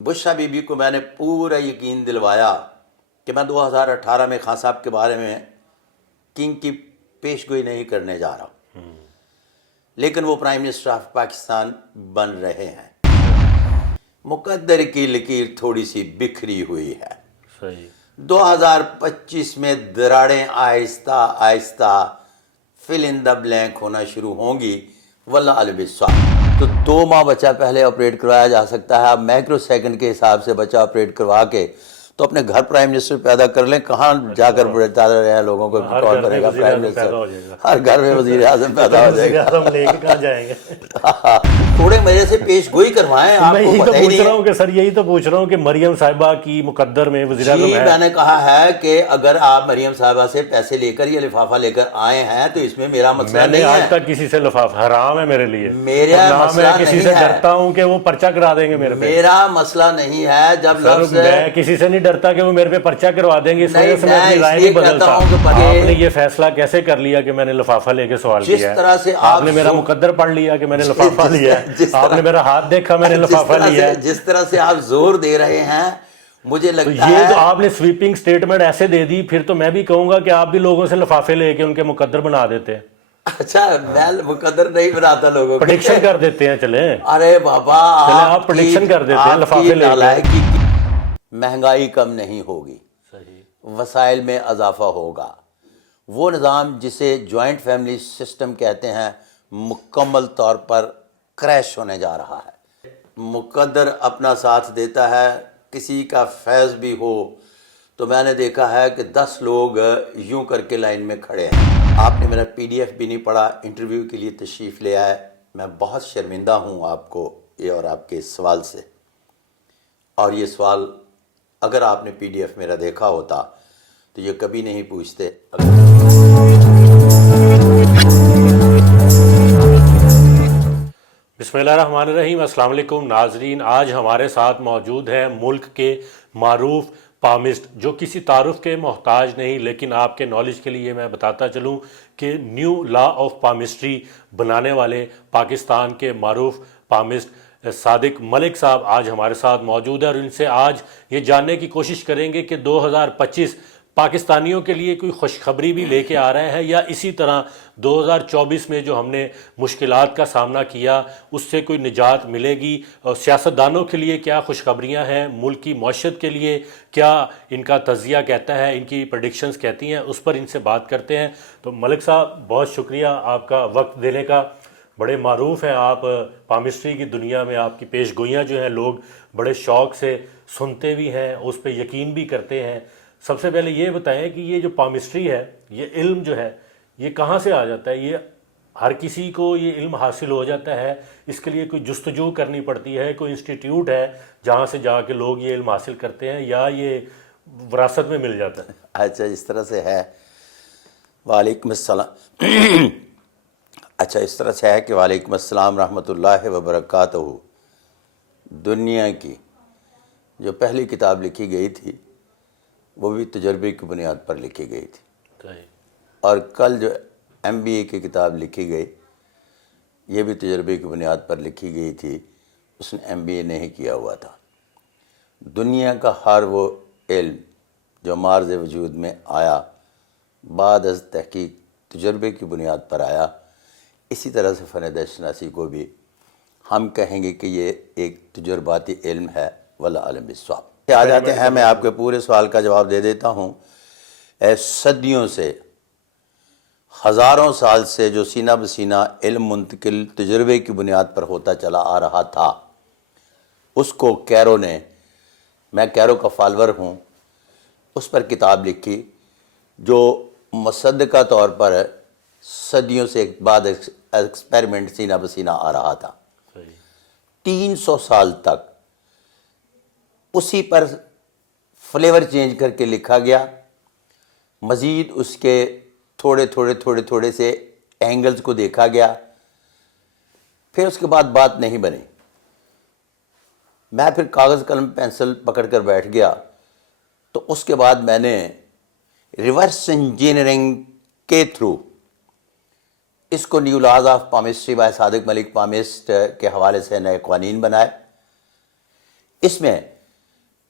Bushra be be کو میں نے پورا یقین دلوایا کہ میں 2018 میں خان صاحب کے بارے میں کنگ کی پیش گوئی نہیں کرنے جا رہا ہوں، لیکن وہ پرائم منسٹر آف پاکستان بن رہے ہیں۔ مقدر کی لکیر تھوڑی سی بکھری ہوئی ہے۔ صحیح 2025 میں دراڑیں آہستہ آہستہ فل ان دا بلینک ہونا شروع ہوں گی، واللہ علم بالصواب۔ تو 2 ماہ بچہ پہلے آپریٹ کروایا جا سکتا ہے، آپ مائکرو سیکنڈ کے حساب سے بچہ آپریٹ کروا کے تو اپنے گھر پرائم منسٹر پیدا کر لیں، کہاں جا کر بڑھتا رہے ہیں لوگوں کو کون بنے گا پرائم منسٹر؟ ہر گھر میں وزیر اعظم پیدا ہو جائے گا۔ لے کے کہاں جائیں گے؟ تھوڑے میرے سے پیش گوئی کروائیں، آپ میں کو یہی تو پتہ ہی پوچھ نہیں رہا ہے۔ ہوں کہ سر یہی تو پوچھ رہا ہوں کہ مریم صاحبہ کی مقدر میں وزیر اعظم ہے۔ میں نے کہا ہے کہ اگر آپ مریم صاحبہ سے پیسے لے کر یا لفافہ لے کر آئے ہیں تو اس میں میرا مسئلہ میں نے نہیں آج ہے۔ تک کسی سے لفافہ حرام ہے میرے لیے، میرا نہ مسئلہ میں کسی نہیں سے ہے۔ ڈرتا ہوں کہ وہ پرچہ کرا دیں گے میرے پہ۔ میرا مسئلہ نہیں ہے جب سر لفظ میں کسی سے نہیں ڈرتا کہ وہ میرے پہ پرچہ کروا دیں گے، اس وجہ سے میں اپنی رائے نہیں بدلتا۔ آپ نے یہ فیصلہ کیسے کر لیا کہ میں نے لفافہ لے کے سوال کیا ہے؟ طرح سے آپ نے میرا مقدر پڑھ لیا کہ میں نے لفافہ لیا ہے، آپ نے میرا ہاتھ دیکھا میں نے لفافہ لیا ہے۔ جس طرح سے آپ زور دے رہے ہیں مجھے تو لگتا یہ ہے تو آپ نے سویپنگ سٹیٹمنٹ ایسے دے دی، پھر تو میں بھی کہوں گا کہ آپ بھی لوگوں سے لفافے لے کے ان کے مقدر بنا دیتے ہیں، اچھا میں مقدر نہیں بناتا لوگوں کو، پریڈکشن کر دیتے ہیں۔ چلیں ارے بابا چلیں آپ پریڈکشن کر دیتے ہیں لفافے لے کے۔ مہنگائی کم نہیں ہوگی، وسائل میں اضافہ ہوگا۔ وہ نظام جسے جوائنٹ فیملی سسٹم کہتے ہیں مکمل طور پر کریش ہونے جا رہا ہے۔ مقدر اپنا ساتھ دیتا ہے، کسی کا فیض بھی ہو تو میں نے دیکھا ہے کہ 10 لوگ یوں کر کے لائن میں کھڑے ہیں۔ آپ نے میرا PDF بھی نہیں پڑھا، انٹرویو کے لیے تشریف لے آئے۔ میں بہت شرمندہ ہوں آپ کو یہ اور آپ کے اس سوال سے، اور یہ سوال اگر آپ نے PDF میرا دیکھا ہوتا تو یہ کبھی نہیں پوچھتے۔ بسم اللہ الرحمن الرحیم۔ السلام علیکم ناظرین، آج ہمارے ساتھ موجود ہے ملک کے معروف پامسٹ، جو کسی تعارف کے محتاج نہیں، لیکن آپ کے نالج کے لیے میں بتاتا چلوں کہ نیو لا آف پامسٹری بنانے والے پاکستان کے معروف پامسٹ صادق ملک صاحب آج ہمارے ساتھ موجود ہیں، اور ان سے آج یہ جاننے کی کوشش کریں گے کہ 2025 پاکستانیوں کے لیے کوئی خوشخبری بھی لے کے آ رہا ہے، یا اسی طرح 2024 میں جو ہم نے مشکلات کا سامنا کیا اس سے کوئی نجات ملے گی، اور سیاستدانوں کے لیے کیا خوشخبریاں ہیں، ملک کی معیشت کے لیے کیا ان کا تجزیہ کہتا ہے، ان کی پریڈکشنز کہتی ہیں، اس پر ان سے بات کرتے ہیں۔ تو ملک صاحب بہت شکریہ آپ کا وقت دینے کا، بڑے معروف ہیں آپ پامسٹری کی دنیا میں، آپ کی پیش گوئیاں جو ہیں لوگ بڑے شوق سے سنتے بھی ہیں، اس پہ یقین بھی کرتے ہیں۔ سب سے پہلے یہ بتائیں کہ یہ جو پامسٹری ہے، یہ علم جو ہے یہ کہاں سے آ جاتا ہے؟ یہ ہر کسی کو یہ علم حاصل ہو جاتا ہے؟ اس کے لیے کوئی جستجو کرنی پڑتی ہے؟ کوئی انسٹیٹیوٹ ہے جہاں سے جا کے لوگ یہ علم حاصل کرتے ہیں، یا یہ وراثت میں مل جاتا ہے؟ اچھا اس طرح سے ہے، وعلیکم السلام۔ اچھا اس طرح سے ہے کہ وعلیکم السلام رحمۃ اللہ وبرکاتہ۔ دنیا کی جو پہلی کتاب لکھی گئی تھی وہ بھی تجربے کی بنیاد پر لکھی گئی تھی، اور کل جو MBA کی کتاب لکھی گئی یہ بھی تجربے کی بنیاد پر لکھی گئی تھی، اس نے MBA نہیں کیا ہوا تھا۔ دنیا کا ہر وہ علم جو مارز وجود میں آیا بعد از تحقیق تجربے کی بنیاد پر آیا، اسی طرح سے فن دہشت شناسی کو بھی ہم کہیں گے کہ یہ ایک تجرباتی علم ہے، واللہ علم بالصواب۔ آ جاتے ہیں، میں آپ کے پورے سوال کا جواب دے دیتا ہوں۔ صدیوں سے، ہزاروں سال سے جو سینہ بسینہ علم منتقل تجربے کی بنیاد پر ہوتا چلا آ رہا تھا، اس کو کیرو نے، میں کیرو کا فالور ہوں، اس پر کتاب لکھی جو مصدقہ طور پر صدیوں سے بعد ایکسپیریمنٹ سینہ بسینہ آ رہا تھا۔ 300 سال تک اسی پر فلیور چینج کر کے لکھا گیا، مزید اس کے تھوڑے سے اینگلز کو دیکھا گیا، پھر اس کے بعد بات نہیں بنی۔ میں پھر کاغذ قلم پینسل پکڑ کر بیٹھ گیا، تو اس کے بعد میں نے ریورس انجینئرنگ کے تھرو اس کو new laws of palmistry by Sadiq Malik palmist کے حوالے سے نئے قوانین بنائے، اس میں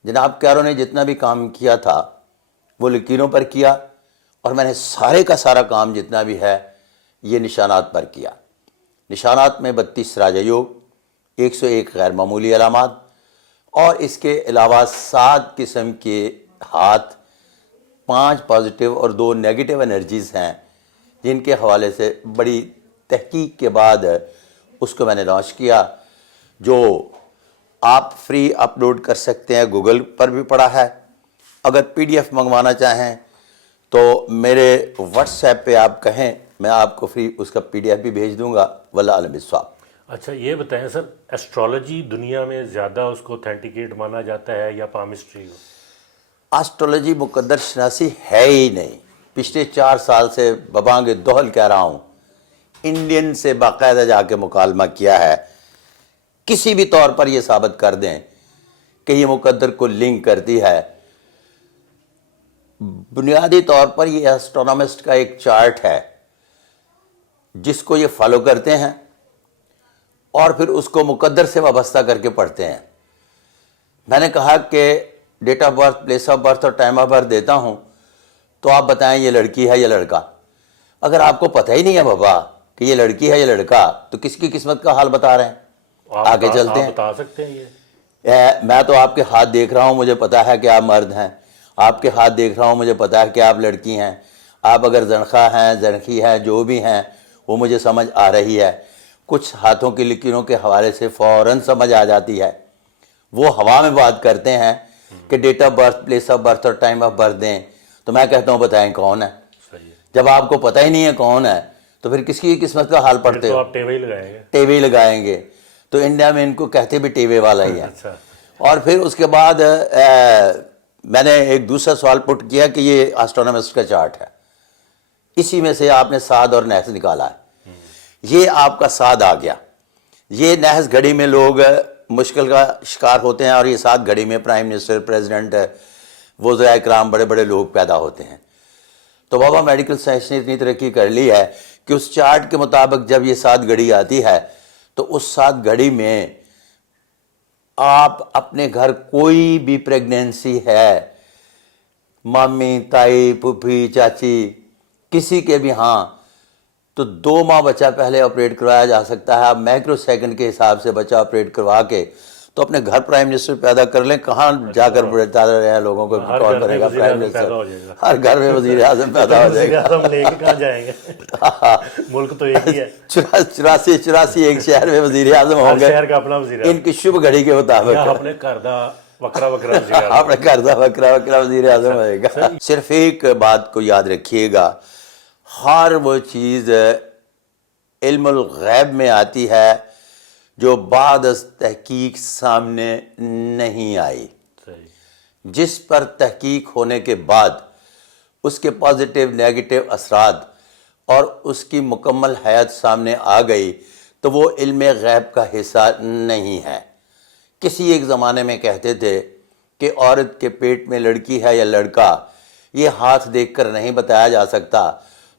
جناب کیرو نے جتنا بھی کام کیا تھا وہ لکیروں پر کیا، اور میں نے سارے کا سارا کام جتنا بھی ہے یہ نشانات پر کیا۔ نشانات میں 32 راجیوگ، 101 غیر معمولی علامات، اور اس کے علاوہ 7 قسم کے ہاتھ، 5 پازیٹیو اور 2 نیگیٹو انرجیز ہیں، جن کے حوالے سے بڑی تحقیق کے بعد اس کو میں نے لانچ کیا، جو آپ فری اپلوڈ کر سکتے ہیں، گوگل پر بھی پڑا ہے۔ اگر PDF منگوانا چاہیں تو میرے واٹس ایپ پہ آپ کہیں، میں آپ کو فری اس کا PDF بھی بھیج دوں گا، واللہ عالم بالصواب۔ اچھا یہ بتائیں سر، ایسٹرالوجی دنیا میں زیادہ اس کو اوتھینٹیکیٹ مانا جاتا ہے یا پامسٹری کو؟ آسٹرولوجی مقدر شناسی ہے ہی نہیں۔ پچھلے 4 سال سے ببانگ دوہل کہہ رہا ہوں، انڈین سے باقاعدہ جا کے مکالمہ کیا ہے، کسی بھی طور پر یہ ثابت کر دیں کہ یہ مقدر کو لنک کرتی ہے۔ بنیادی طور پر یہ ایسٹرونامسٹ کا ایک چارٹ ہے جس کو یہ فالو کرتے ہیں اور پھر اس کو مقدر سے وابستہ کر کے پڑھتے ہیں۔ میں نے کہا کہ date of birth, place of birth اور ٹائم آف برتھ دیتا ہوں، تو آپ بتائیں یہ لڑکی ہے یا لڑکا۔ اگر آپ کو پتہ ہی نہیں ہے بابا کہ یہ لڑکی ہے یا لڑکا، تو کس کی قسمت کا حال بتا رہے ہیں؟ آگے چلتے ہیں۔ آپ بتا سکتے ہیں یہ؟ میں تو آپ کے ہاتھ دیکھ رہا ہوں، مجھے پتا ہے کہ آپ مرد ہیں۔ آپ کے ہاتھ دیکھ رہا ہوں، مجھے پتا ہے کہ آپ لڑکی ہیں۔ آپ اگر زنخواہ ہیں، زنخی ہیں، جو بھی ہیں، وہ مجھے سمجھ آ رہی ہے۔ کچھ ہاتھوں کی لکیروں کے حوالے سے فوراً سمجھ آ جاتی ہے۔ وہ ہوا میں بات کرتے ہیں کہ date of birth, place of birth اور ٹائم آف برتھ دیں، تو میں کہتا ہوں بتائیں کون ہے۔ جب آپ کو پتہ ہی نہیں ہے کون ہے تو پھر کس کی قسمت کا حال پڑھتے ہو؟ آپ ٹیوے ہی لگائیں گے۔ ٹیوے ہی لگائیں گے۔ تو انڈیا میں ان کو کہتے بھی ٹیوے والا ہی ہے۔ اور پھر اس کے بعد میں نے ایک دوسرا سوال پٹ کیا کہ یہ آسٹرونامسٹ کا چارٹ ہے، اسی میں سے آپ نے سعد اور نحس نکالا ہے۔ یہ آپ کا سعد آ گیا۔ یہ نحس گھڑی میں لوگ مشکل کا شکار ہوتے ہیں، اور یہ 7 گھڑی میں پرائم منسٹر، پریزیڈنٹ، وزراء اکرام، بڑے بڑے لوگ پیدا ہوتے ہیں۔ تو بابا میڈیکل سائنس نے اتنی ترقی کر لی ہے کہ اس چارٹ کے مطابق جب یہ 7 گھڑی آتی ہے تو اس 7 گھڑی میں آپ اپنے گھر کوئی بھی پریگنینسی ہے، مامی، تائی، پھوپھی، چاچی، کسی کے بھی ہاں، تو 2 ماہ بچہ پہلے آپریٹ کروایا جا سکتا ہے۔ آپ مائکرو سیکنڈ کے حساب سے بچہ آپریٹ کروا کے تو اپنے گھر پرائم منسٹر پیدا کر لیں۔ کہاں جا کر بتا رہے ہیں لوگوں کو کال کرے گا پرائم منسٹر؟ ہر گھر میں وزیر اعظم پیدا ہو جائے گا۔ لے کے کہاں جائیں گے؟ ملک تو ایک ہی ہے۔ 84 ایک شہر میں وزیر اعظم ہوں گے، شہر کا اپنا وزیر اعظم، ان کی شبھ گھڑی کے مطابق اپنے گھر دا وکرا وکرا وزیر اعظم، اپنے گھر دا وکرا وکرا وزیر اعظم ہوئے گا۔ صرف ایک بات کو یاد رکھیے گا، ہر وہ چیز علم الغیب میں آتی ہے جو بعد از تحقیق سامنے نہیں آئی۔ جس پر تحقیق ہونے کے بعد اس کے پازیٹیو نیگیٹو اثرات اور اس کی مکمل حیات سامنے آ گئی تو وہ علم غیب کا حصہ نہیں ہے۔ کسی ایک زمانے میں کہتے تھے کہ عورت کے پیٹ میں لڑکی ہے یا لڑکا یہ ہاتھ دیکھ کر نہیں بتایا جا سکتا،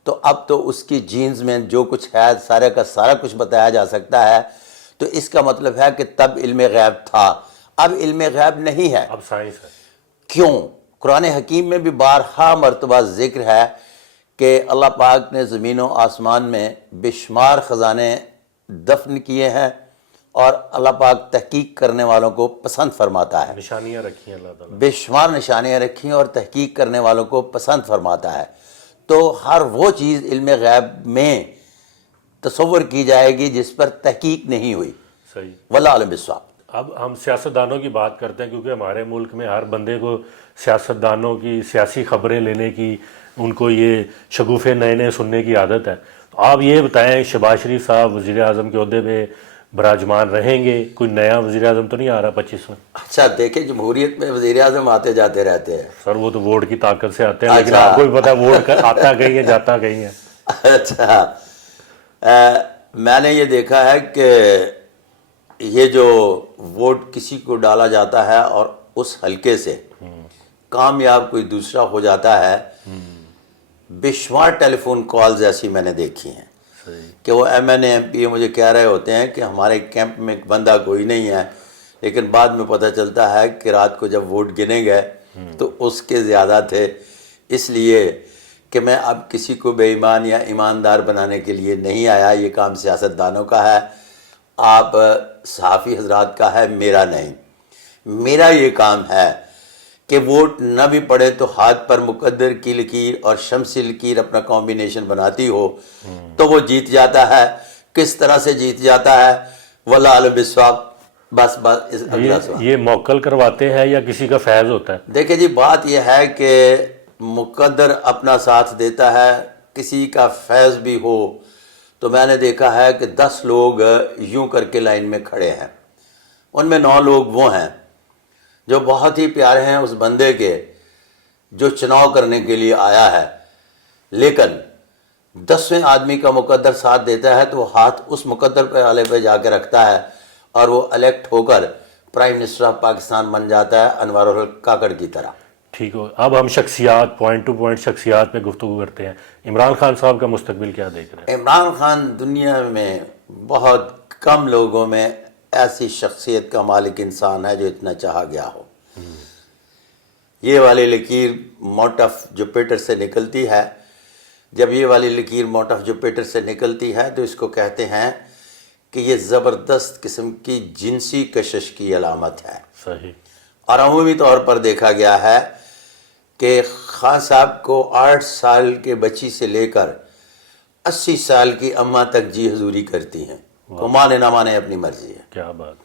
تو اب تو اس کی جینز میں جو کچھ ہے سارے کا سارا کچھ بتایا جا سکتا ہے۔ تو اس کا مطلب ہے کہ تب علم غیب تھا، اب علم غیب نہیں ہے، اب سائنس ہے۔ کیوں؟ قرآن حکیم میں بھی بارہا مرتبہ ذکر ہے کہ اللہ پاک نے زمین و آسمان میں بے شمار خزانے دفن کیے ہیں، اور اللہ پاک تحقیق کرنے والوں کو پسند فرماتا ہے۔ نشانیاں رکھی ہیں اللہ تعالیٰ، بے شمار نشانیاں رکھی ہیں اور تحقیق کرنے والوں کو پسند فرماتا ہے۔ تو ہر وہ چیز علم غیب میں تصور کی جائے گی جس پر تحقیق نہیں ہوئی، صحیح، واللہ عالم بالصواب۔ اب ہم سیاستدانوں کی بات کرتے ہیں، کیونکہ ہمارے ملک میں ہر بندے کو سیاستدانوں کی سیاسی خبریں لینے کی، ان کو یہ شگوفے نئے نئے سننے کی عادت ہے۔ تو آپ یہ بتائیں، شہباز شریف صاحب وزیر اعظم کے عہدے پہ براجمان رہیں گے؟ کوئی نیا وزیر اعظم تو نہیں آ رہا 25 میں؟ اچھا دیکھیں، جمہوریت میں وزیر اعظم آتے جاتے رہتے ہیں۔ سر وہ تو ووٹ کی طاقت سے آتے ہیں، لیکن آپ کو بھی پتا ہے ووٹ آتا کہیں ہے جاتا کہیں ہے۔ اچھا، میں نے یہ دیکھا ہے کہ یہ جو ووٹ کسی کو ڈالا جاتا ہے اور اس حلقے سے کامیاب کوئی دوسرا ہو جاتا ہے، بے شمار ٹیلی فون کالز ایسی میں نے دیکھی ہیں کہ وہ ایم این اے، ایم پی مجھے کہہ رہے ہوتے ہیں کہ ہمارے کیمپ میں بندہ کوئی نہیں ہے، لیکن بعد میں پتہ چلتا ہے کہ رات کو جب ووٹ گنے گئے تو اس کے زیادہ تھے، اس لیے کہ میں اب کسی کو بے ایمان یا ایماندار بنانے کے لیے نہیں آیا، یہ کام سیاست دانوں کا ہے، آپ صحافی حضرات کا ہے، میرا نہیں۔ میرا یہ کام ہے کہ ووٹ نہ بھی پڑے تو ہاتھ پر مقدر کی لکیر اور شمسی لکیر اپنا کمبینیشن بناتی ہو تو وہ جیت جاتا ہے۔ کس طرح سے جیت جاتا ہے، واللہ اعلم بالصواب۔ بس اگلا سوال۔ یہ موکل کرواتے ہیں یا کسی کا فیض ہوتا ہے؟ دیکھیں جی، بات یہ ہے کہ مقدر اپنا ساتھ دیتا ہے، کسی کا فیض بھی ہو تو میں نے دیکھا ہے کہ 10 لوگ یوں کر کے لائن میں کھڑے ہیں، ان میں 9 لوگ وہ ہیں جو بہت ہی پیارے ہیں اس بندے کے جو چناؤ کرنے کے لیے آیا ہے، لیکن 10ویں آدمی کا مقدر ساتھ دیتا ہے تو وہ ہاتھ اس مقدر پہ والے پہ جا کے رکھتا ہے اور وہ الیکٹ ہو کر پرائم منسٹر آف پاکستان بن جاتا ہے، انوار الحق کاکڑ کی طرح۔ ٹھیک ہو، اب ہم شخصیات، پوائنٹ ٹو پوائنٹ شخصیات پہ گفتگو کرتے ہیں۔ عمران خان صاحب کا مستقبل کیا دیکھ رہے ہیں؟ عمران خان دنیا میں بہت کم لوگوں میں ایسی شخصیت کا مالک انسان ہے جو اتنا چاہا گیا ہو۔ یہ والی لکیر ماؤنٹ آف جوپیٹر سے نکلتی ہے، جب یہ والی لکیر ماؤنٹ آف جوپیٹر سے نکلتی ہے تو اس کو کہتے ہیں کہ یہ زبردست قسم کی جنسی کشش کی علامت ہے۔ صحیح۔ اور عمومی طور پر دیکھا گیا ہے کہ خان صاحب کو 8 سال کے بچی سے لے کر 80 سال کی اماں تک جی حضوری کرتی ہیں، وہ مانے نہ مانے اپنی مرضی ہے۔ کیا بات۔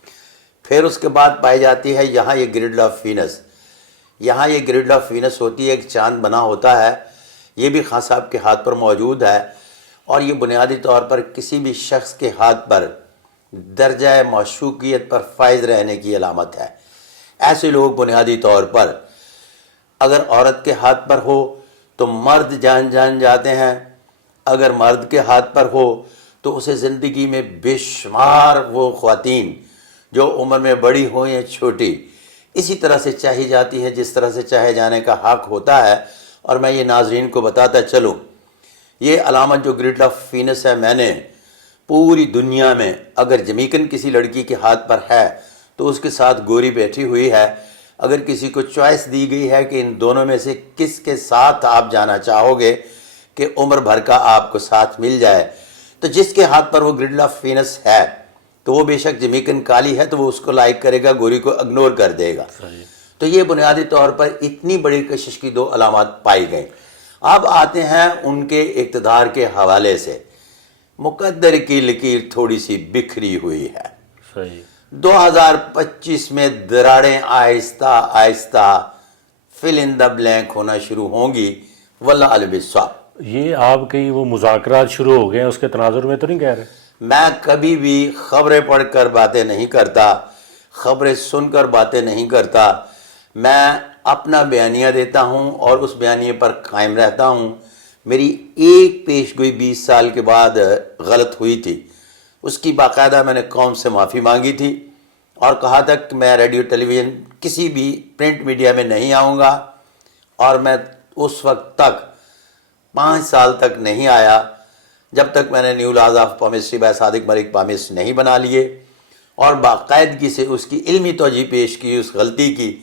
پھر اس کے بعد پائی جاتی ہے یہاں یہ گرڈل آف وینس، یہاں یہ گرڈل آف وینس ہوتی ہے، ایک چاند بنا ہوتا ہے، یہ بھی خان صاحب کے ہاتھ پر موجود ہے، اور یہ بنیادی طور پر کسی بھی شخص کے ہاتھ پر درجہ معشوقیت پر فائز رہنے کی علامت ہے۔ ایسے لوگ بنیادی طور پر اگر عورت کے ہاتھ پر ہو تو مرد جان جاتے ہیں، اگر مرد کے ہاتھ پر ہو تو اسے زندگی میں بے شمار وہ خواتین جو عمر میں بڑی ہوں یا چھوٹی اسی طرح سے چاہی جاتی ہیں جس طرح سے چاہے جانے کا حق ہوتا ہے۔ اور میں یہ ناظرین کو بتاتا چلوں، یہ علامت جو گرڈل آف وینس ہے، میں نے پوری دنیا میں اگر جمیکن کسی لڑکی کے ہاتھ پر ہے تو اس کے ساتھ گوری بیٹھی ہوئی ہے، اگر کسی کو چوائس دی گئی ہے کہ ان دونوں میں سے کس کے ساتھ آپ جانا چاہو گے کہ عمر بھر کا آپ کو ساتھ مل جائے، تو جس کے ہاتھ پر وہ گرڈل آف وینس ہے تو وہ بے شک جمیکن کالی ہے تو وہ اس کو لائک کرے گا، گوری کو اگنور کر دے گا۔ تو یہ بنیادی طور پر اتنی بڑی کشش کی 2 علامات پائی گئیں۔ اب آتے ہیں ان کے اقتدار کے حوالے سے، مقدر کی لکیر تھوڑی سی بکھری ہوئی ہے۔ صحیح۔ 2025 میں دراڑیں آہستہ آہستہ فل ان دا بلینک ہونا شروع ہوں گی، واللہ اعلم بالصواب۔ یہ آپ کی وہ مذاکرات شروع ہو گئے ہیں، اس کے تناظر میں تو نہیں کہہ رہے؟ میں کبھی بھی خبریں پڑھ کر باتیں نہیں کرتا، خبریں سن کر باتیں نہیں کرتا، میں اپنا بیانیہ دیتا ہوں اور اس بیانیے پر قائم رہتا ہوں۔ میری ایک پیش گوئی 20 سال کے بعد غلط ہوئی تھی، اس کی باقاعدہ میں نے قوم سے معافی مانگی تھی اور کہا تھا کہ میں ریڈیو ٹیلی ویژن کسی بھی پرنٹ میڈیا میں نہیں آؤں گا، اور میں اس وقت تک 5 سال تک نہیں آیا جب تک میں نے new laws of palmistry by Sadiq Malik palmist نہیں بنا لیے اور باقاعدگی سے اس کی علمی توجہ پیش کی اس غلطی کی،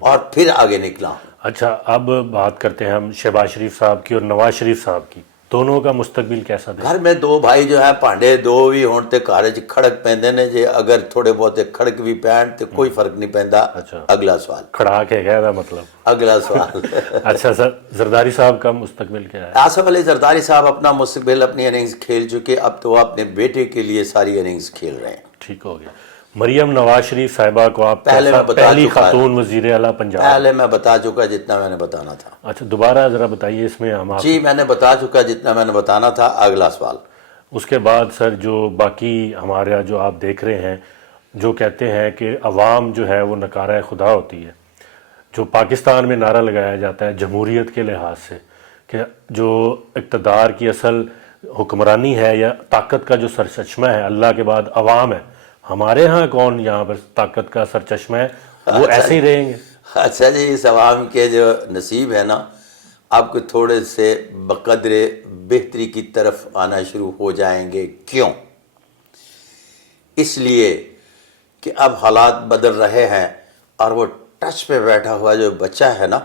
اور پھر آگے نکلا ہوں۔ اچھا، اب بات کرتے ہیں ہم شہباز شریف صاحب کی اور نواز شریف صاحب کی، دونوں کا مستقبل کیسا دے؟ گھر میں 2 بھائی جو ہے پانڈے 2 بھی ہون تے کارے چ کھڑک پیندے نے جے، اگر تھوڑے بہتے کھڑک بھی پین تے کوئی فرق نہیں پیندا۔ اچھا، اگلا سوال۔ کھڑا کے گیا تھا مطلب۔ اگلا سوال۔ اچھا سر، زرداری صاحب کا مستقبل کیا ہے؟ آصف علی زرداری صاحب اپنا مستقبل اپنی اننگز کھیل چکے، اب تو وہ اپنے بیٹے کے لیے ساری اننگز کھیل رہے ہیں۔ ٹھیک ہو گیا۔ مریم نواز شریف صاحبہ کو آپ پہلے میں بتا پہلی چکا، خاتون وزیر اعلیٰ پنجاب، پہلے میں بتا چکا جتنا میں نے بتانا تھا۔ اچھا دوبارہ ذرا بتائیے اس میں ہم آپ جی میں نے بتا چکا جتنا میں نے بتانا تھا۔ اگلا سوال۔ اس کے بعد سر جو باقی ہمارا جو آپ دیکھ رہے ہیں، جو کہتے ہیں کہ عوام جو ہے وہ نکارہ خدا ہوتی ہے، جو پاکستان میں نعرہ لگایا جاتا ہے جمہوریت کے لحاظ سے کہ جو اقتدار کی اصل حکمرانی ہے یا طاقت کا جو سرچشمہ ہے اللہ کے بعد عوام ہے، ہمارے ہاں کون یہاں پر طاقت کا سرچشمہ ہے؟ وہ ایسے ہی رہیں گے؟ اچھا جی، اس عوام کے جو نصیب ہے نا، آپ کو تھوڑے سے بقدر بہتری کی طرف آنا شروع ہو جائیں گے۔ کیوں؟ اس لیے کہ اب حالات بدل رہے ہیں اور وہ ٹچ پہ بیٹھا ہوا جو بچہ ہے نا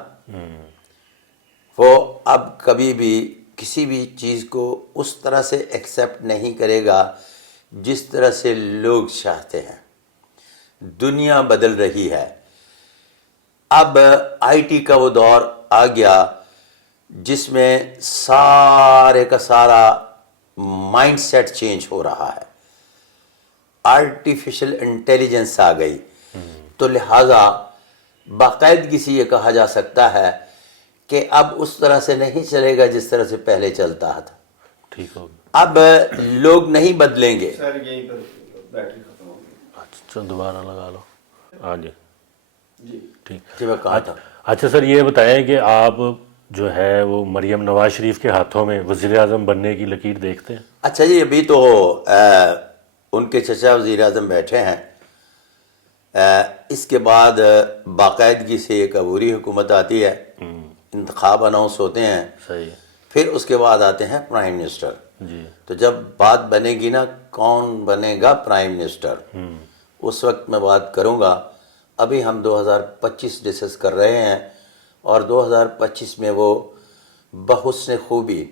وہ اب کبھی بھی کسی بھی چیز کو اس طرح سے ایکسیپٹ نہیں کرے گا جس طرح سے لوگ چاہتے ہیں. دنیا بدل رہی ہے. اب آئی ٹی کا وہ دور آ گیا جس میں سارے کا سارا مائنڈ سیٹ چینج ہو رہا ہے. آرٹیفیشل انٹیلیجنس آ گئی تو لہٰذا باقاعدگی سے یہ کہا جا سکتا ہے کہ اب اس طرح سے نہیں چلے گا جس طرح سے پہلے چلتا تھا. ٹھیک ہو گیا. اب لوگ نہیں بدلیں گے. سر یہیں پر بیٹری ختم ہو گئی. اچھا دوبارہ لگا لو. ہاں جی جی ٹھیک. جی میں کہا تھا. اچھا سر یہ بتائیں کہ آپ جو ہے وہ مریم نواز شریف کے ہاتھوں میں وزیر اعظم بننے کی لکیر دیکھتے ہیں؟ اچھا جی ابھی تو ان کے چچا وزیر اعظم بیٹھے ہیں. اس کے بعد باقاعدگی سے ایک عبوری حکومت آتی ہے, انتخاب اناؤنس ہوتے ہیں, صحیح. پھر اس کے بعد آتے ہیں پرائم منسٹر. جی تو جب بات بنے گی نا کون بنے گا پرائم منسٹر اس وقت میں بات کروں گا. ابھی ہم 2025 ڈسکس کر رہے ہیں اور 2025 میں وہ بحسن خوبی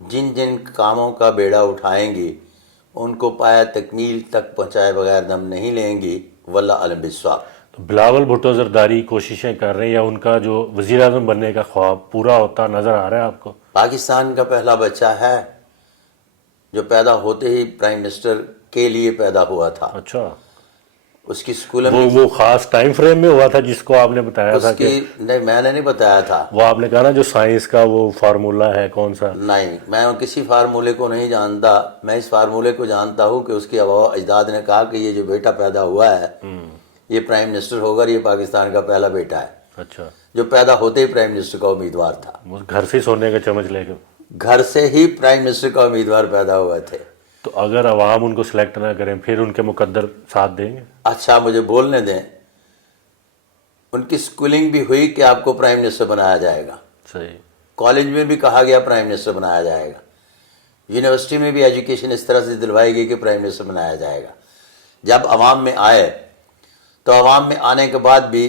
جن جن کاموں کا بیڑا اٹھائیں گی ان کو پایا تکمیل تک پہنچائے بغیر دم نہیں لیں گی. واللہ علم بالصواب. تو بلاول بھٹو زرداری کوششیں کر رہے ہیں یا ان کا جو وزیر اعظم بننے کا خواب پورا ہوتا نظر آ رہا ہے آپ کو؟ پاکستان کا پہلا بچہ ہے جو پیدا ہوتے ہی پرائم منسٹر کے لیے پیدا ہوا تھا. اچھا اس کی اسکول میں وہ خاص ٹائم فریم میں ہوا تھا جس کو آپ نے بتایا اس تھا کی کہ نہیں میں نے نہیں بتایا تھا. وہ آپ نے کہا نا جو سائنس کا وہ فارمولا ہے کون سا؟ نہیں میں کسی فارمولے کو نہیں جانتا. میں اس فارمولے کو جانتا ہوں کہ اس کے آباء و اجداد نے کہا کہ یہ جو بیٹا پیدا ہوا ہے یہ پرائم منسٹر ہوگا اور یہ پاکستان کا پہلا بیٹا ہے. اچھا جو پیدا ہوتے ہی پرائم منسٹر کا امیدوار تھا. وہ گھر سے سونے کا چمچ لے کے گھر سے ہی پرائم منسٹر کا امیدوار پیدا ہوئے تھے. تو اگر عوام ان کو سلیکٹ نہ کریں پھر ان کے مقدر ساتھ دیں گے؟ اچھا مجھے بولنے دیں. ان کی سکولنگ بھی ہوئی کہ آپ کو پرائم منسٹر بنایا جائے گا. صحیح. کالج میں بھی کہا گیا پرائم منسٹر بنایا جائے گا. یونیورسٹی میں بھی ایجوکیشن اس طرح سے دلوائی گئی کہ پرائم منسٹر بنایا جائے گا. جب عوام میں آئے تو عوام میں آنے کے بعد بھی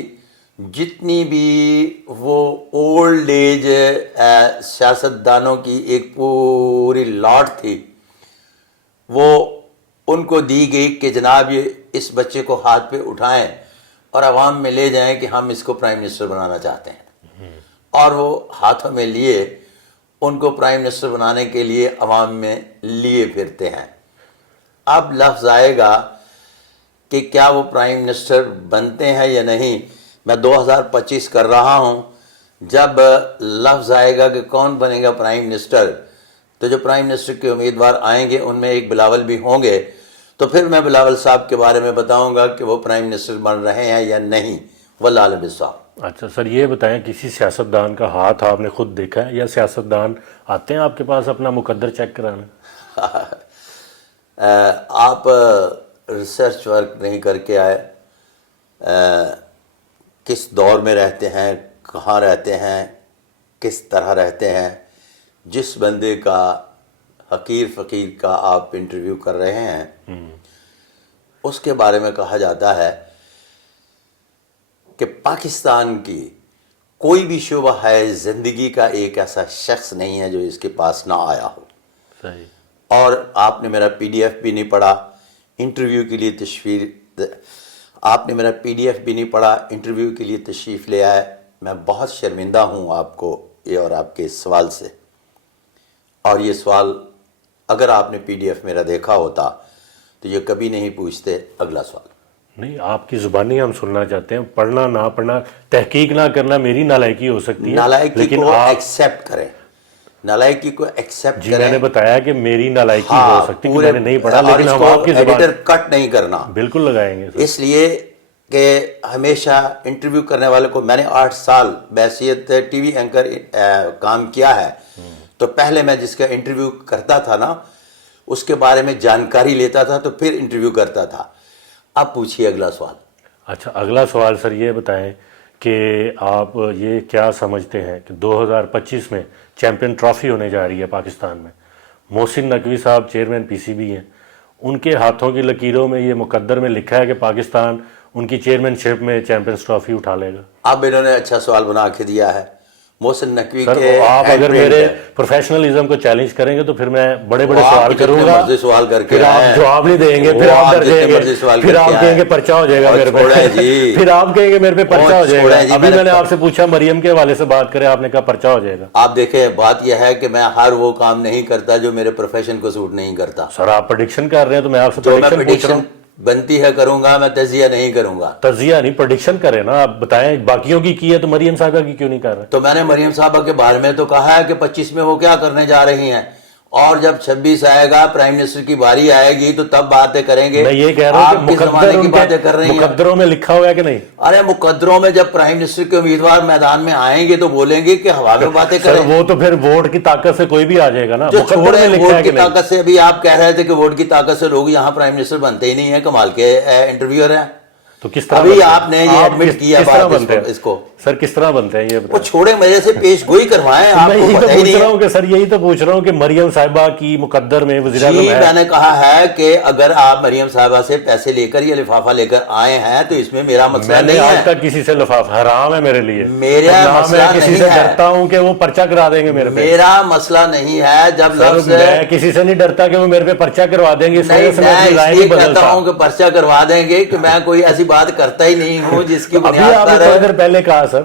جتنی بھی وہ اولڈ ایج سیاستدانوں کی ایک پوری لاٹ تھی وہ ان کو دی گئی کہ جناب یہ اس بچے کو ہاتھ پہ اٹھائیں اور عوام میں لے جائیں کہ ہم اس کو پرائم منسٹر بنانا چاہتے ہیں. اور وہ ہاتھوں میں لیے ان کو پرائم منسٹر بنانے کے لیے عوام میں لیے پھرتے ہیں. اب لفظ آئے گا کہ کیا وہ پرائم منسٹر بنتے ہیں یا نہیں. میں 2025 کر رہا ہوں. جب لفظ آئے گا کہ کون بنے گا پرائم منسٹر تو جو پرائم منسٹر کے امیدوار آئیں گے ان میں ایک بلاول بھی ہوں گے. تو پھر میں بلاول صاحب کے بارے میں بتاؤں گا کہ وہ پرائم منسٹر بن رہے ہیں یا نہیں. واللہ علم بالصواب. اچھا سر یہ بتائیں کسی سیاستدان کا ہاتھ آپ نے خود دیکھا ہے یا سیاستدان آتے ہیں آپ کے پاس اپنا مقدر چیک کرانا؟ آپ ریسرچ ورک نہیں کر کے آئے. کس دور میں رہتے ہیں, کہاں رہتے ہیں, کس طرح رہتے ہیں. جس بندے کا حقیر فقیر کا آپ انٹرویو کر رہے ہیں اس کے بارے میں کہا جاتا ہے کہ پاکستان کی کوئی بھی شعبہ ہے زندگی کا ایک ایسا شخص نہیں ہے جو اس کے پاس نہ آیا ہو. صحیح. اور آپ نے میرا پی ڈی ایف بھی نہیں پڑھا انٹرویو کے لیے آپ نے میرا پی ڈی ایف بھی نہیں پڑھا انٹرویو کے لیے تشریف لے آئے. میں بہت شرمندہ ہوں آپ کو یہ اور آپ کے اس سوال سے. اور یہ سوال اگر آپ نے پی ڈی ایف میرا دیکھا ہوتا تو یہ کبھی نہیں پوچھتے اگلا سوال. نہیں آپ کی زبانی ہم سننا چاہتے ہیں. پڑھنا نہ پڑھنا تحقیق نہ کرنا میری نالائکی ہو سکتی ہے نالائکی لیکن کو آپ ایکسیپٹ کریں. نالائکی کو ایکسیپٹ جی کریں. میں نے بتایا کہ میری نالائکی ہو سکتی ہے کہ میں نے نہیں پڑھا لیکن ہم آپ کی زبان ایڈیٹر کٹ نہیں کرنا. بالکل لگائیں گے سر. اس لیے کہ ہمیشہ انٹرویو کرنے والے کو میں نے 8 سال بحیثیت ٹی وی اینکر کام کیا ہے. تو پہلے میں جس کا انٹرویو کرتا تھا نا اس کے بارے میں جانکاری لیتا تھا تو پھر انٹرویو کرتا تھا. اب پوچھیے اگلا سوال. اچھا اگلا سوال سر یہ بتائیں کہ آپ یہ کیا سمجھتے ہیں کہ 2025 میں چیمپئن ٹرافی ہونے جا رہی ہے پاکستان میں. محسن نقوی صاحب چیئرمین پی سی بی ہیں, ان کے ہاتھوں کی لکیروں میں یہ مقدر میں لکھا ہے کہ پاکستان ان کی چیئرمین شپ میں چیمپئنز ٹرافی اٹھا لے گا؟ اب انہوں نے اچھا سوال بنا کے دیا ہے محسن نقوی سر کے آپ ہینڈ اگر پرنٹ میرے ہے۔ پروفیشنلزم کو چیلنج کریں گے تو پھر میں بڑے بڑے وہ آپ سوال جتنے کروں گا، مرضی سوال کر کے پھر آئے ہیں۔ آپ جواب نہیں دیں گے، وہ پھر آپ ڈر جتنے جائیں گے، مرضی سوال پھر کر آپ کے کہیں آئے گے پرچہ ہو جائے گا اور میرے چھوڑیں پہ، جی، پھر آپ کہیں گے میرے پہ پرچہ ہو جائے چھوڑیں جی، گا۔ ابھی میں نے میں نے آپ سے پوچھا مریم کے حوالے سے بات کریں، آپ نے کہا پرچہ ہو جائے گا۔ آپ دیکھیں بات یہ ہے کہ میں ہر وہ کام نہیں کرتا جو میرے پروفیشن کو سوٹ نہیں کرتا۔ سر آپ پریڈکشن کر رہے ہیں تو میں آپ سے جو میں پریڈکشن پوچھ رہا پریڈکشن ہوں۔ بنتی ہے کروں گا، میں تجزیہ نہیں کروں گا۔ تجزیہ نہیں، پریڈکشن کریں نا، آپ بتائیں باقیوں کی ہے تو مریم صاحبہ کی کیوں نہیں کر رہے؟ تو میں نے مریم صاحبہ کے بارے میں تو کہا ہے کہ 25 میں وہ کیا کرنے جا رہی ہیں، اور جب 26 آئے گا پرائم منسٹر کی باری آئے گی تو تب باتیں کریں گے۔ میں یہ کہہ رہا ہوں آپ کہ کس زمانے کی باتیں کر مقدر رہی ہیں؟ مقدروں میں لکھا ہوا ہے کہ نہیں؟ ارے مقدروں میں جب پرائم منسٹر کے امیدوار میدان میں آئیں گے تو بولیں گے کہ ہوا میں باتیں سر کریں۔ وہ تو پھر ووٹ کی طاقت سے کوئی بھی آ جائے گا نا، جو مقدر چھوڑے میں لکھا ووٹ ہے کی کہ نہیں؟ طاقت سے، ابھی آپ کہہ رہے تھے کہ ووٹ کی طاقت سے لوگ یہاں پرائم منسٹر بنتے ہی نہیں ہیں، کمال کے انٹرویور ہیں۔ تو کس طرح ابھی بنتے ہیں؟ آپ نے یہ آپ ایڈمٹ کیا کس طرح بات بنتے ہیں؟ اس کو۔ سر کس طرح بنتے ہیں یہ وہ بتائیں؟ چھوڑے میرے سے پیش گوئی کروائیں، آپ میں کو یہی تو پتہ ہی پوچھ نہیں رہا ہے۔ ہوں کہ سر یہی تو پوچھ رہا ہوں کہ مریم صاحبہ کی مقدر میں وزیر اعظم جی ہے۔ میں نے کہا ہے کہ اگر آپ مریم صاحبہ سے پیسے لے کر یا لفافہ لے کر آئے ہیں تو اس میں میرا مسئلہ میں نے نہیں آج ہے۔ تک کسی سے لفاف حرام ہے میرے لیے، میرا اور نہ مسئلہ میں کسی نہیں سے ہے۔ ڈرتا ہوں کہ وہ پرچہ کرا دیں گے میرے پہ۔ میرا مسئلہ نہیں ہے جب سر لفظ میں کسی سے نہیں ڈرتا کہ وہ میرے پہ پرچہ کروا دیں گے، اس وجہ نہیں، سے میں اپنی میں رائے اس لیے نہیں کہتا بدلتا۔ ہوں کہ پرچہ کروا دیں گے کہ میں کوئی ایسی بات کرتا ہی نہیں ہوں جس کی ابھی بنیاد آپ نے پر تھوڑی دیر پہلے کہا سر،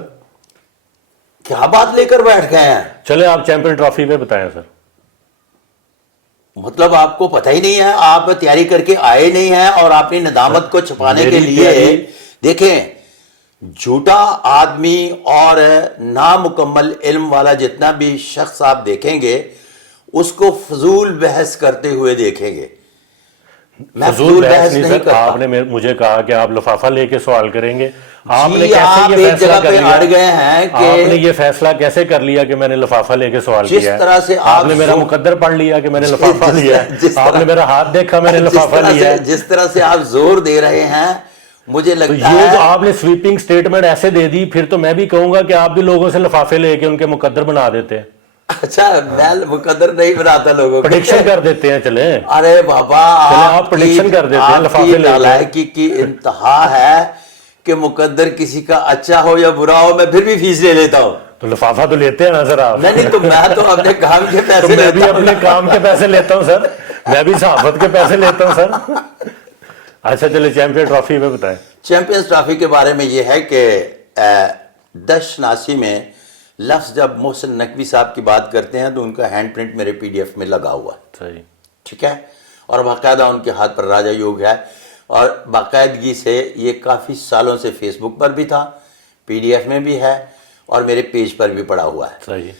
کیا بات لے کر بیٹھ گئے ہیں؟ چلے آپ چیمپئن ٹرافی پہ بتائیں سر۔ مطلب آپ کو پتہ ہی نہیں ہے، آپ تیاری کر کے آئے نہیں ہیں اور اپنی ندامت کو چھپانے کے میری لیے تیاری- دیکھیں جھوٹا آدمی اور نامکمل علم والا جتنا بھی شخص آپ دیکھیں گے اس کو فضول بحث کرتے ہوئے دیکھیں گے۔ میں فضول بحث نہیں سر، کرتا۔ آپ نے مجھے کہا کہ آپ لفافہ لے کے سوال کریں گے، آپ نے جی کیسے آپ یہ ایک فیصلہ جگہ کر پہ لیا؟ اڑ گئے ہیں آپ نے کہ یہ فیصلہ کیسے کر لیا کہ میں نے لفافہ لے کے سوال جس کیا ہے؟ طرح سے آپ نے میرا مقدر پڑھ لیا کہ میں نے لفافہ لیا ہے، آپ نے میرا ہاتھ دیکھا میں نے لفافہ لیا ہے۔ جس طرح سے آپ زور دے رہے ہیں مجھے تو لگتا یہ جو ہے آپ نے سویپنگ سٹیٹمنٹ ایسے دے دی، پھر تو میں بھی کہوں گا کہ آپ بھی لوگوں سے لفافے لے کے ان کے مقدر بنا دیتے ہیں، اچھا میں مقدر نہیں بناتا لوگوں کو، پریڈکشن کر دیتے ہیں۔ چلیں ارے بابا آپ prediction کر دیتے ہیں لفافے لے کے۔ نالائکی کی انتہا ہے کہ مقدر کسی کا اچھا ہو یا برا ہو میں پھر بھی فیس لے لیتا ہوں۔ تو لفافہ تو لیتے ہیں نا سر آپ؟ نہیں تو میں تو اپنے کام کے تو پیسے میں بھی لیتا ہوں۔ اپنے کام کے پیسے لیتا ہوں سر، میں بھی صحافت کے پیسے لیتا ہوں سر۔ اچھا چلے چیمپئن ٹرافی میں بتائیں۔ چیمپئنز ٹرافی کے بارے میں یہ ہے کہ دش شناسی میں لفظ جب محسن نقوی صاحب کی بات کرتے ہیں تو ان کا ہینڈ پرنٹ میرے پی ڈی ایف میں لگا ہوا ہے، صحیح، ٹھیک ہے، اور باقاعدہ ان کے ہاتھ پر راجہ یوگ ہے، اور باقاعدگی سے یہ کافی سالوں سے فیس بک پر بھی تھا، پی ڈی ایف میں بھی ہے، اور میرے پیج پر بھی پڑا ہوا ہے۔ صحیح۔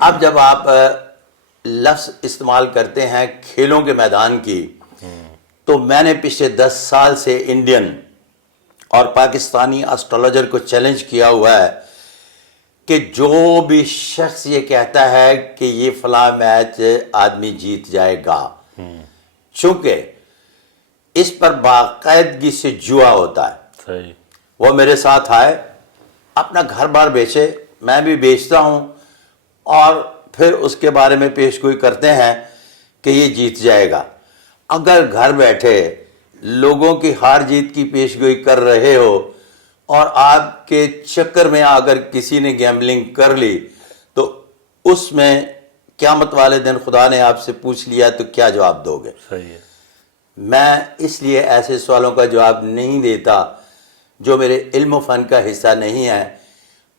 اب جب آپ لفظ استعمال کرتے ہیں کھیلوں کے میدان کی، تو میں نے پچھلے 10 سال سے انڈین اور پاکستانی اسٹرالوجر کو چیلنج کیا ہوا ہے کہ جو بھی شخص یہ کہتا ہے کہ یہ فلاں میچ آدمی جیت جائے گا، چونکہ اس پر باقاعدگی سے جوا ہوتا ہے، صحیح، وہ میرے ساتھ آئے، اپنا گھر بار بیچے، میں بھی بیچتا ہوں، اور پھر اس کے بارے میں پیش گوئی کرتے ہیں کہ یہ جیت جائے گا۔ اگر گھر بیٹھے لوگوں کی ہار جیت کی پیش گوئی کر رہے ہو اور آپ کے چکر میں اگر کسی نے گیمبلنگ کر لی تو اس میں قیامت والے دن خدا نے آپ سے پوچھ لیا تو کیا جواب دو گے؟ صحیح ہے۔ میں اس لیے ایسے سوالوں کا جواب نہیں دیتا جو میرے علم و فن کا حصہ نہیں ہے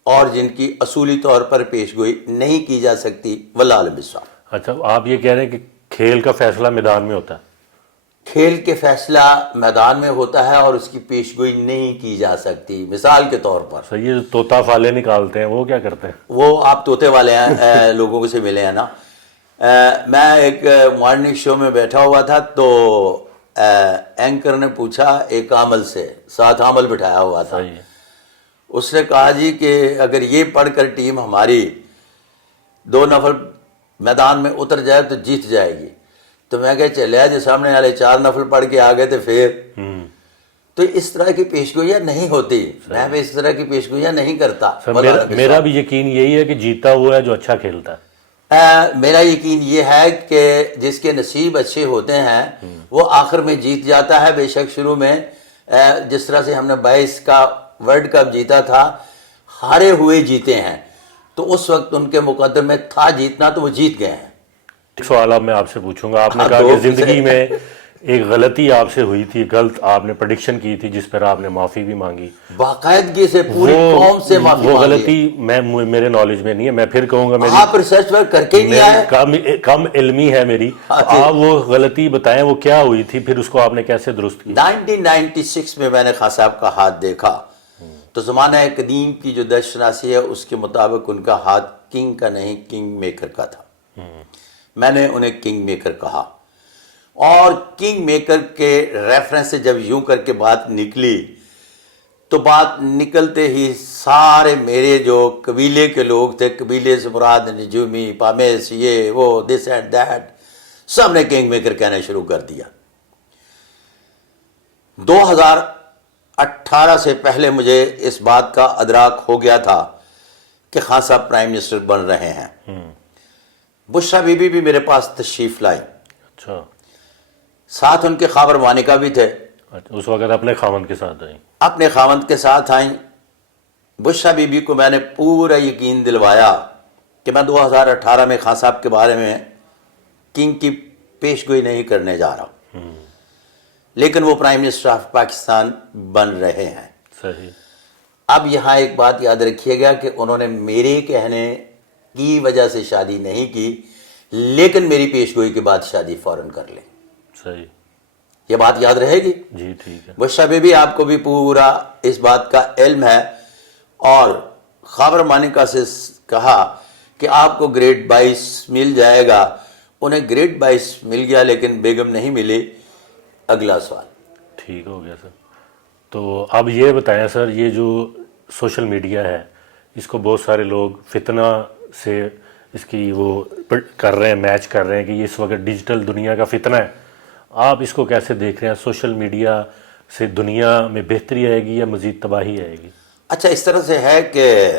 اور جن کی اصولی طور پر پیش گوئی نہیں کی جا سکتی، واللہ عالم بالصواب۔ اچھا آپ یہ کہہ رہے ہیں کہ کھیل کا فیصلہ میدان میں ہوتا ہے؟ کھیل کے فیصلہ میدان میں ہوتا ہے اور اس کی پیش گوئی نہیں کی جا سکتی۔ مثال کے طور پر صحیح، یہ جو طوطا فالے نکالتے ہیں وہ کیا کرتے ہیں؟ وہ آپ طوطے والے ہیں لوگوں سے ملے ہیں نا۔ میں ایک مارننگ شو میں بیٹھا ہوا تھا تو اینکر نے پوچھا ایک عامل سے، ساتھ عامل بٹھایا ہوا تھا، صحیح ہے۔ اس نے کہا جی کہ اگر یہ پڑھ کر ٹیم ہماری 2 نفر میدان میں اتر جائے تو جیت جائے گی، تو میں کہا چلے جو سامنے والے 4 نفر پڑھ کے آ گئے تھے پھر تو اس طرح کی پیشگوئیاں نہیں ہوتی، میں بھی اس طرح کی پیشگوئیاں نہیں کرتا۔ سر میرا بھی یقین یہی ہے کہ جیتا ہوا ہے جو اچھا کھیلتا ہے۔ میرا یقین یہ ہے کہ جس کے نصیب اچھے ہوتے ہیں وہ آخر میں جیت جاتا ہے. بے شک شروع میں جس طرح سے ہم نے 22 کا ورلڈ کپ جیتا تھا، ہارے ہوئے جیتے ہیں، تو اس وقت ان کے مقدر میں تھا جیتنا تو وہ جیت گئے ہیں. ایک سوال اب میں آپ سے پوچھوں گا. آپ نے ہاں، کہا دو کہ زندگی میں ایک غلطی آپ سے ہوئی تھی، غلط آپ نے پریڈکشن کی تھی جس پر آپ نے معافی بھی مانگی. باقاعدگی سے پوری قوم سے معافی وہ مانگی ہے. غلطی میرے نالج میں نہیں ہے، میں پھر کہوں گا آپ ریسرچ ورک کر کے ہی نہیں آئے. میری کم علمی ہے میری. آپ وہ غلطی بتائیں وہ کیا ہوئی تھی، پھر اس کو آپ نے کیسے درست کیا؟ 1996 میں نے خان صاحب کا ہاتھ دیکھا تو زمانہ قدیم کی جو دش شناسی ہے اس کے مطابق ان کا ہاتھ کنگ کا نہیں کنگ میکر کا تھا. میں نے انہیں کنگ میکر کہا، اور کنگ میکر کے ریفرنس سے جب یوں کر کے بات نکلی تو بات نکلتے ہی سارے میرے جو قبیلے کے لوگ تھے، قبیلے سے مراد نجومی، پامیس، یہ وہ دس اینڈ دیٹ، سب نے کنگ میکر کہنا شروع کر دیا. 2018 سے پہلے مجھے اس بات کا ادراک ہو گیا تھا کہ خان صاحب پرائم منسٹر بن رہے ہیں. بشرا بی بی بھی میرے پاس تشریف لائی، اچھا، ساتھ ان کے خاور مانکا بھی تھے. اس وقت اپنے خاوند کے ساتھ آئی. اپنے خاوند کے ساتھ آئیں. بشرا بی بی کو میں نے پورا یقین دلوایا کہ میں 2018 میں خان صاحب کے بارے میں کنگ کی پیش گوئی نہیں کرنے جا رہا، لیکن وہ پرائم منسٹر آف پاکستان بن رہے ہیں. صحیح. اب یہاں ایک بات یاد رکھیے گا کہ انہوں نے میرے کہنے کی وجہ سے شادی نہیں کی، لیکن میری پیش گوئی کے بعد شادی فوراً کر لیں. صحیح. یہ بات یاد رہے گی. جی ٹھیک ہے. بشرا بی بی آپ کو بھی پورا اس بات کا علم ہے، اور خاور مانکا سے کہا کہ آپ کو گریڈ 22 مل جائے گا. انہیں گریڈ 22 مل گیا لیکن بیگم نہیں ملی. اگلا سوال. ٹھیک ہو گیا سر. تو اب یہ بتائیں سر، یہ جو سوشل میڈیا ہے اس کو بہت سارے لوگ فتنہ سے اس کی وہ کر رہے ہیں، میچ کر رہے ہیں کہ یہ اس وقت ڈیجیٹل دنیا کا فتنہ ہے. آپ اس کو کیسے دیکھ رہے ہیں؟ سوشل میڈیا سے دنیا میں بہتری آئے گی یا مزید تباہی آئے گی؟ اچھا، اس طرح سے ہے کہ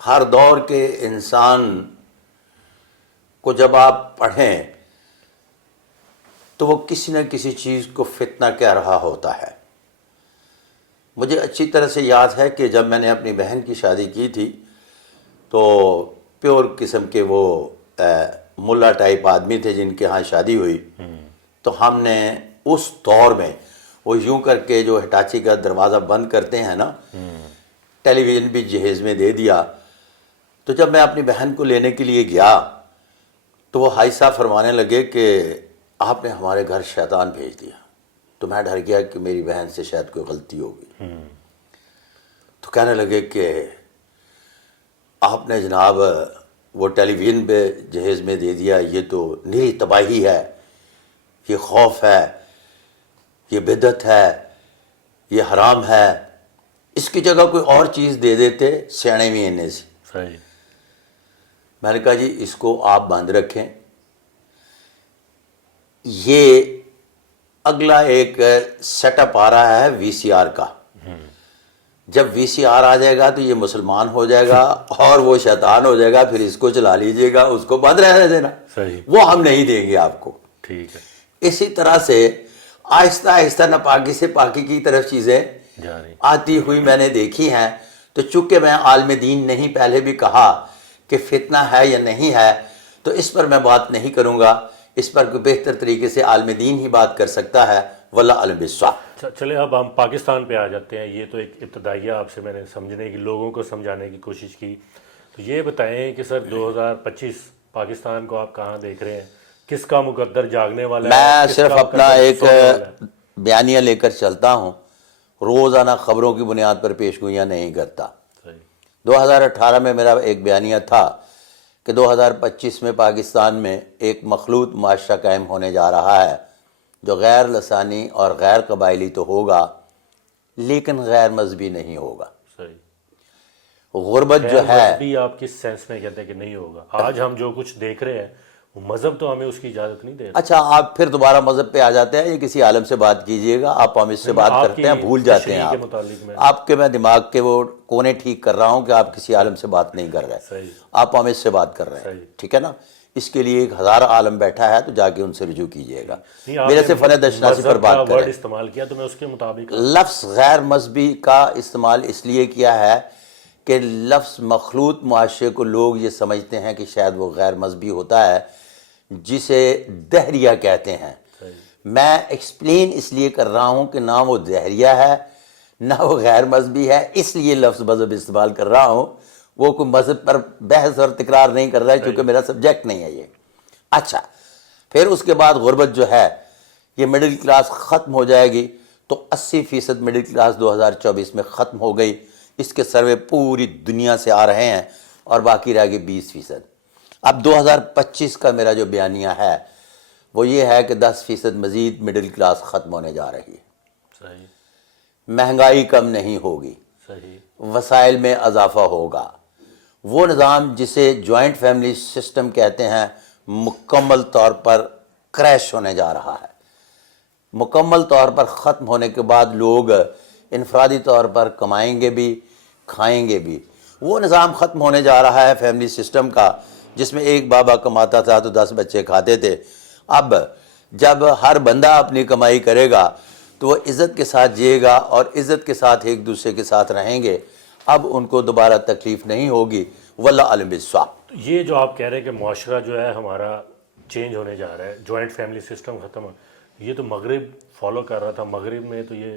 ہر دور کے انسان کو جب آپ پڑھیں تو وہ کسی نہ کسی چیز کو فتنہ کہہ رہا ہوتا ہے. مجھے اچھی طرح سے یاد ہے کہ جب میں نے اپنی بہن کی شادی کی تھی تو پیور قسم کے وہ ملا ٹائپ آدمی تھے جن کے ہاں شادی ہوئی. تو ہم نے اس دور میں وہ یوں کر کے جو ہٹاچی کا دروازہ بند کرتے ہیں نا، ٹیلی ویژن بھی جہیز میں دے دیا. تو جب میں اپنی بہن کو لینے کے لیے گیا تو وہ بھائی صاحب فرمانے لگے کہ آپ نے ہمارے گھر شیطان بھیج دیا. تو میں ڈر گیا کہ میری بہن سے شاید کوئی غلطی ہوگی. تو کہنے لگے کہ آپ نے جناب وہ ٹیلی ویژن پہ جہیز میں دے دیا، یہ تو نری تباہی ہے، یہ خوف ہے، یہ بدعت ہے، یہ حرام ہے. اس کی جگہ کوئی اور چیز دے دیتے سیانے میں آنے سے. صحیح. میں نے کہا جی اس کو آپ بند رکھیں. یہ اگلا ایک سیٹ اپ آ رہا ہے وی سی آر کا. جب وی سی آر آ جائے گا تو یہ مسلمان ہو جائے گا اور وہ شیطان ہو جائے گا، پھر اس کو چلا لیجئے گا، اس کو بند رہنے دینا. صحیح. وہ ہم نہیں دیں گے آپ کو. ٹھیک ہے. اسی طرح سے آہستہ آہستہ ناپاکی سے پاکی کی طرف چیزیں جا رہی. آتی ہوئی میں نے دیکھی ہیں. تو چونکہ میں عالم دین نہیں، پہلے بھی کہا کہ فتنہ ہے یا نہیں ہے، تو اس پر میں بات نہیں کروں گا. اس پر کوئی بہتر طریقے سے عالم دین ہی بات کر سکتا ہے. واللہ علم بالصواب. چلے اب ہم پاکستان پہ آ جاتے ہیں. یہ تو ایک ابتدائیہ آپ سے میں نے سمجھنے کی، لوگوں کو سمجھانے کی کوشش کی. تو یہ بتائیں کہ سر 2025 پاکستان کو آپ کہاں دیکھ رہے ہیں؟ کس کا مقدر جاگنے والا ہے؟ میں کس صرف کا اپنا مقدر ایک سونے والا ہے؟ بیانیہ لے کر چلتا ہوں، روزانہ خبروں کی بنیاد پر پیش گوئیاں نہیں کرتا. صحیح. 2018 میں میرا ایک بیانیہ تھا کہ 2025 میں پاکستان میں ایک مخلوط معاشرہ قائم ہونے جا رہا ہے جو غیر لسانی اور غیر قبائلی تو ہوگا لیکن غیر مذہبی نہیں ہوگا. صحیح. غربت جو ہے، بھی آپ کس سینس میں کہتے ہیں کہ نہیں ہوگا؟ آج ہم جو کچھ دیکھ رہے ہیں مذہب تو ہمیں اس کی اجازت نہیں دے رہا. اچھا آپ پھر دوبارہ مذہب پہ آ جاتے ہیں. یہ کسی عالم سے بات کیجئے گا, آپ پامسٹ سے بات آپ کرتے ہیں, کی بھول جاتے ہیں تشریح کے آپ. متعلق میں آپ کے میں دماغ کے وہ کونے ٹھیک کر رہا ہوں کہ آپ کسی عالم سے بات نہیں کر رہے, صحیح آپ پامسٹ سے بات کر رہے ہیں, صحیح. ٹھیک ہے نا. اس کے لیے 1000 عالم بیٹھا ہے, تو جا کے ان سے رجوع کیجئے گا. نہیں, آپ میرے نے سے فن دشناسی پر مذہب کا بات ورڈ کریں. استعمال کیا تو میں اس کے مطابق لفظ غیر مذہبی کا استعمال اس لیے کیا ہے کہ لفظ مخلوط معاشرے کو لوگ یہ سمجھتے ہیں کہ شاید وہ غیر مذہبی ہوتا ہے, جسے دہریہ کہتے ہیں. میں ایکسپلین اس لیے کر رہا ہوں کہ نہ وہ دہریہ ہے نہ وہ غیر مذہبی ہے, اس لیے لفظ مذہب استعمال کر رہا ہوں. وہ کوئی مذہب پر بحث اور تکرار نہیں کر رہا ہے, کیونکہ میرا سبجیکٹ نہیں ہے یہ. اچھا پھر اس کے بعد غربت جو ہے یہ مڈل کلاس ختم ہو جائے گی, تو 80% مڈل کلاس 2024 میں ختم ہو گئی. اس کے سروے پوری دنیا سے آ رہے ہیں, اور باقی رہ گئی 20%. اب 2025 کا میرا جو بیانیہ ہے وہ یہ ہے کہ 10% مزید مڈل کلاس ختم ہونے جا رہی ہے. صحیح مہنگائی کم نہیں ہوگی, صحیح وسائل میں اضافہ ہوگا. وہ نظام جسے جوائنٹ فیملی سسٹم کہتے ہیں مکمل طور پر کریش ہونے جا رہا ہے. مکمل طور پر ختم ہونے کے بعد لوگ انفرادی طور پر کمائیں گے بھی, کھائیں گے بھی. وہ نظام ختم ہونے جا رہا ہے فیملی سسٹم کا, جس میں ایک بابا کماتا تھا تو 10 بچے کھاتے تھے. اب جب ہر بندہ اپنی کمائی کرے گا تو وہ عزت کے ساتھ جیے گا, اور عزت کے ساتھ ایک دوسرے کے ساتھ رہیں گے. اب ان کو دوبارہ تکلیف نہیں ہوگی. واللہ علم بالصواب. یہ جو آپ کہہ رہے ہیں کہ معاشرہ جو ہے ہمارا چینج ہونے جا رہا ہے, جوائنٹ فیملی سسٹم ختم ہو, یہ تو مغرب فالو کر رہا تھا. مغرب میں تو یہ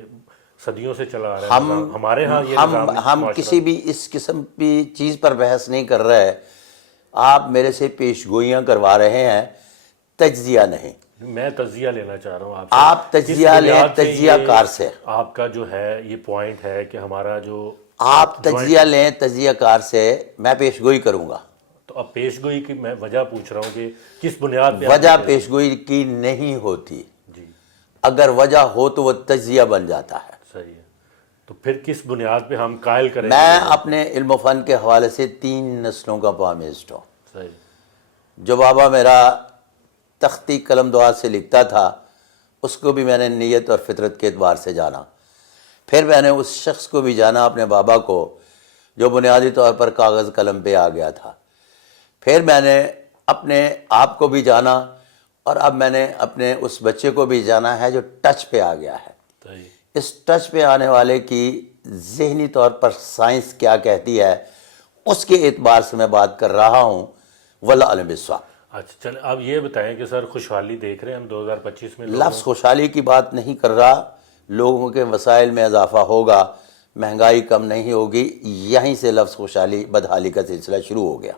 صدیوں سے چلا آ رہا ہے نظام. ہمارے ہاں یہ نظام ہم کسی بھی اس قسم کی چیز پر بحث نہیں کر رہے. آپ میرے سے پیش گوئیاں کروا رہے ہیں, تجزیہ نہیں. میں تجزیہ لینا چاہ رہا ہوں آپ سے. آپ تجزیہ لیں تجزیہ کار سے. آپ کا جو ہے یہ پوائنٹ ہے کہ ہمارا جو آپ تجزیہ لیں تجزیہ کار سے, میں پیش گوئی کروں گا. تو اب پیش گوئی کی میں وجہ پوچھ رہا ہوں کہ کس بنیاد پہ وجہ پیش گوئی کی نہیں ہوتی. جی اگر وجہ ہو تو وہ تجزیہ بن جاتا ہے. صحیح ہے. تو پھر کس بنیاد پہ ہم قائل کریں گے؟ میں اپنے علم و فن کے حوالے سے 3 نسلوں کا پامسٹ ہوں. صحیح. جو بابا میرا تختی قلم دعا سے لکھتا تھا اس کو بھی میں نے نیت اور فطرت کے اعتبار سے جانا. پھر میں نے اس شخص کو بھی جانا, اپنے بابا کو, جو بنیادی طور پر کاغذ قلم پہ آ گیا تھا. پھر میں نے اپنے آپ کو بھی جانا, اور اب میں نے اپنے اس بچے کو بھی جانا ہے جو ٹچ پہ آ گیا ہے. صحیح. اس ٹچ پہ آنے والے کی ذہنی طور پر سائنس کیا کہتی ہے اس کے اعتبار سے میں بات کر رہا ہوں. واللہ علم بالصواب. اچھا چلیں اب یہ بتائیں کہ سر خوشحالی دیکھ رہے ہیں ہم 2025 میں. لفظ خوشحالی کی بات نہیں کر رہا. لوگوں کے وسائل میں اضافہ ہوگا, مہنگائی کم نہیں ہوگی. یہیں سے لفظ خوشحالی بدحالی کا سلسلہ شروع ہو گیا.